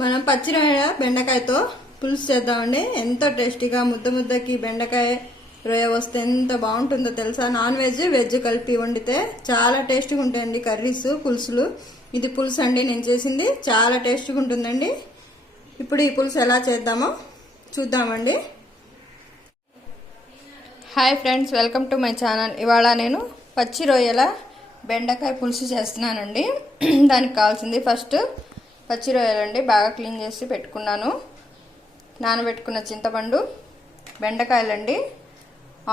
మనం పచ్చిరొయ్య బెండకాయతో పులుసు చేద్దామండి. ఎంతో టేస్టీగా ముద్దకి బెండకాయ రొయ్య వస్తే ఎంత బాగుంటుందో తెలుసా. నాన్ వెజ్ వెజ్ కలిపి వండితే చాలా టేస్టీగా ఉంటాయండి కర్రీస్, పులుసులు. ఇది పులుసు అండి నేను చేసింది, చాలా టేస్టీగా ఉంటుందండి. ఇప్పుడు ఈ పులుసు ఎలా చేద్దామో చూద్దామండి. Hi friends, welcome to my channel. ఇవాళ నేను పచ్చి రొయ్యల బెండకాయ పులుసు చేస్తున్నానండి. దానికి కావాల్సింది ఫస్ట్ పచ్చి రొయ్యలండి, బాగా క్లీన్ చేసి పెట్టుకున్నాను. నానబెట్టుకున్న చింతపండు, బెండకాయలండి,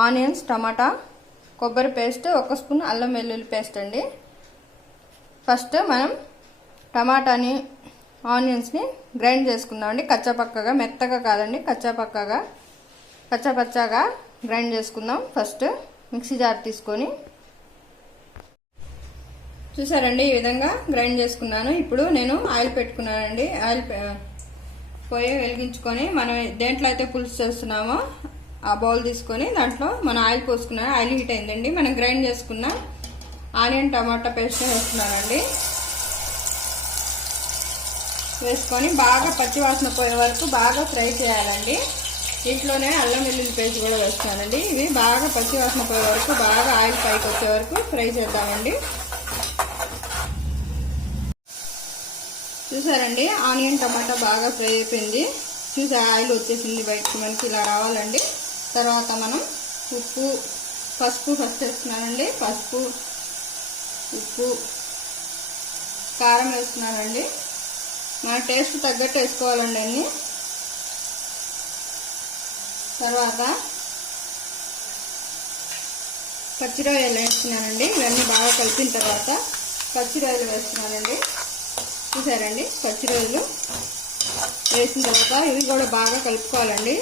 ఆనియన్స్, టమాటా, కొబ్బరి పేస్ట్, 1 స్పూన్ అల్లం వెల్లుల్లి పేస్ట్ అండి. ఫస్ట్ మనం టమాటాని, ఆనియన్స్ని గ్రైండ్ చేసుకుందామండి. కచ్చాపక్కగా, మెత్తగా కాదండి, కచ్చాపచ్చాగా గ్రైండ్ చేసుకుందాం. ఫస్ట్ మిక్సీ జార్ తీసుకొని చూసారండి, ఈ విధంగా గ్రైండ్ చేసుకున్నాను. ఇప్పుడు నేను ఆయిల్ పెట్టుకున్నానండి. ఆయిల్ పొయ్యి వెలిగించుకొని మనం దేంట్లో అయితే పులుసు చేస్తున్నామో ఆ బౌల్ తీసుకొని దాంట్లో మనం ఆయిల్ పోసుకున్నాను. ఆయిల్ హీట్ అయిందండి. మనం గ్రైండ్ చేసుకున్న ఆనియన్ టమాటా పేస్ట్ వేస్తున్నానండి. వేసుకొని బాగా పచ్చివాసన పోయే వరకు బాగా ఫ్రై చేయాలండి. దీంట్లోనే అల్లం వెల్లుల్లి పేస్ట్ కూడా వేస్తున్నానండి. ఇవి బాగా పచ్చివాసన పోయే వరకు, బాగా ఆయిల్ పైకి వచ్చే వరకు ఫ్రై చేద్దామండి. చూసారండి, ఆనియన్ టమాటా బాగా ఫ్రై అయిపోయింది. చూసా ఆయిల్ వచ్చేసింది బయటకు, మనకి ఇలా రావాలండి. తర్వాత మనం ఉప్పు, పసుపు ఫస్ట్ వేస్తున్నానండి. పసుపు, ఉప్పు, కారం వేస్తున్నానండి. మన టేస్ట్ తగ్గట్టు వేసుకోవాలండి అన్ని. తర్వాత పచ్చిరొయ్యలు వేస్తున్నానండి. ఇవన్నీ బాగా కలిపిన తర్వాత పచ్చిరొయ్యలు వేస్తున్నానండి. చూసారండి, పచ్చిరొయ్యలు వేసిన తర్వాత ఇవి కూడా బాగా కలుపుకోవాలండి.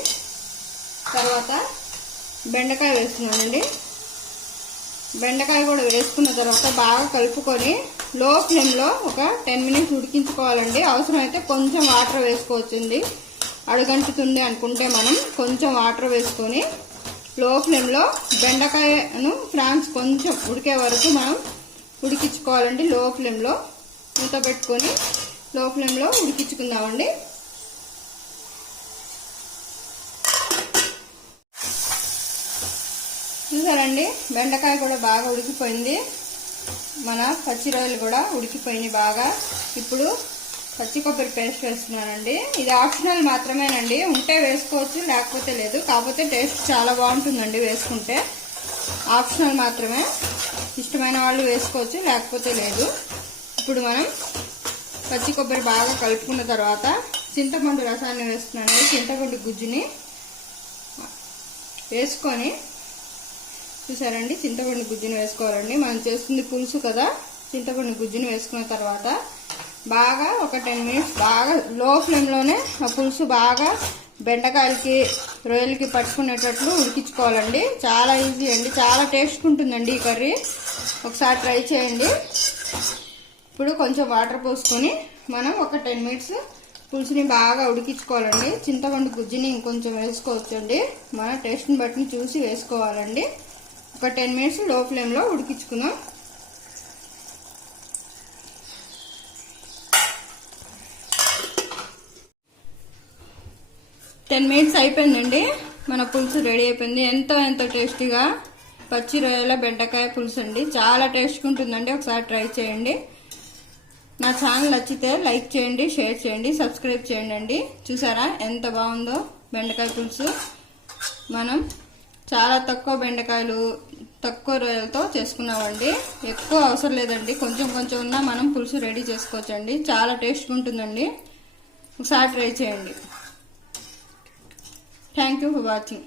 తర్వాత బెండకాయ వేస్తున్నానండి. బెండకాయ కూడా వేసుకున్న తర్వాత బాగా కలుపుకొని లో ఫ్లేమ్లో ఒక 10 మినిట్స్ ఉడికించుకోవాలండి. అవసరమైతే కొంచెం వాటర్ వేసుకోవచ్చండి. అడుగంటుతుంది అనుకుంటే మనం కొంచెం వాటర్ వేసుకొని లో ఫ్లేమ్లో బెండకాయను ఫ్రాన్స్ కొంచెం ఉడికే వరకు మనం ఉడికించుకోవాలండి. లో ఫ్లేమ్లో మూత పెట్టుకొని లో ఫ్లేమ్లో ఉడికించుకుందామండి. చూసారండి, బెండకాయ కూడా బాగా ఉడికిపోయింది. మన పచ్చి రొయ్యలు కూడా ఉడికిపోయినాయి బాగా. ఇప్పుడు పచ్చి కొబ్బరి పేస్ట్ వేస్తున్నానండి. ఇది ఆప్షనల్ మాత్రమేనండి, ఉంటే వేసుకోవచ్చు, లేకపోతే లేదు. కాకపోతే టేస్ట్ చాలా బాగుంటుందండి వేసుకుంటే. ఆప్షనల్ మాత్రమే, ఇష్టమైన వాళ్ళు వేసుకోవచ్చు, లేకపోతే లేదు. ఇప్పుడు మనం పచ్చి కొబ్బరి బాగా కలుపుకున్న తర్వాత చింతపండు రసాన్ని వేస్తున్నాను. చింతపండు గుజ్జుని వేసుకొని, చూసారండి, చింతపండు గుజ్జుని వేసుకోవాలండి. మనం చేస్తుంది పులుసు కదా. చింతపండు గుజ్జుని వేసుకున్న తర్వాత బాగా ఒక 10 మినిట్స్ బాగా లో ఫ్లేమ్లోనే ఆ పులుసు బాగా బెండకాయలకి, రొయ్యలకి పట్టుకునేటట్లు ఉడికించుకోవాలండి. చాలా ఈజీ అండి, చాలా టేస్ట్ ఉంటుందండి ఈ కర్రీ. ఒకసారి ట్రై చేయండి. ఇప్పుడు కొంచెం వాటర్ పోసుకొని మనం ఒక 10 మినిట్స్ పులుసుని బాగా ఉడికించుకోవాలండి. చింతపండు గుజ్జుని ఇంకొంచెం వేసుకోవచ్చండి, మన టేస్ట్ని బట్టి చూసి వేసుకోవాలండి. ఒక 10 మినిట్స్ లో ఫ్లేమ్లో ఉడికించుకుందాం. టెన్ మినిట్స్ అయిపోయిందండి. మన పులుసు రెడీ అయిపోయింది. ఎంతో టేస్టీగా పచ్చి రొయ్యల బెండకాయ పులుసు అండి. చాలా టేస్ట్గా ఉంటుందండి. ఒకసారి ట్రై చేయండి. నా ఛానల్ నచ్చితే లైక్ చేయండి, షేర్ చేయండి, సబ్స్క్రైబ్ చేయండి అండి. చూసారా ఎంత బాగుందో బెండకాయ పులుసు. మనం చాలా తక్కువ బెండకాయలు, తక్కువ రొయ్యలతో చేసుకున్నామండి. ఎక్కువ అవసరం లేదండి, కొంచెం ఉన్నా మనం పులుసు రెడీ చేసుకోవచ్చండి. చాలా టేస్ట్గా ఉంటుందండి. ఒకసారి ట్రై చేయండి. Thank you for watching.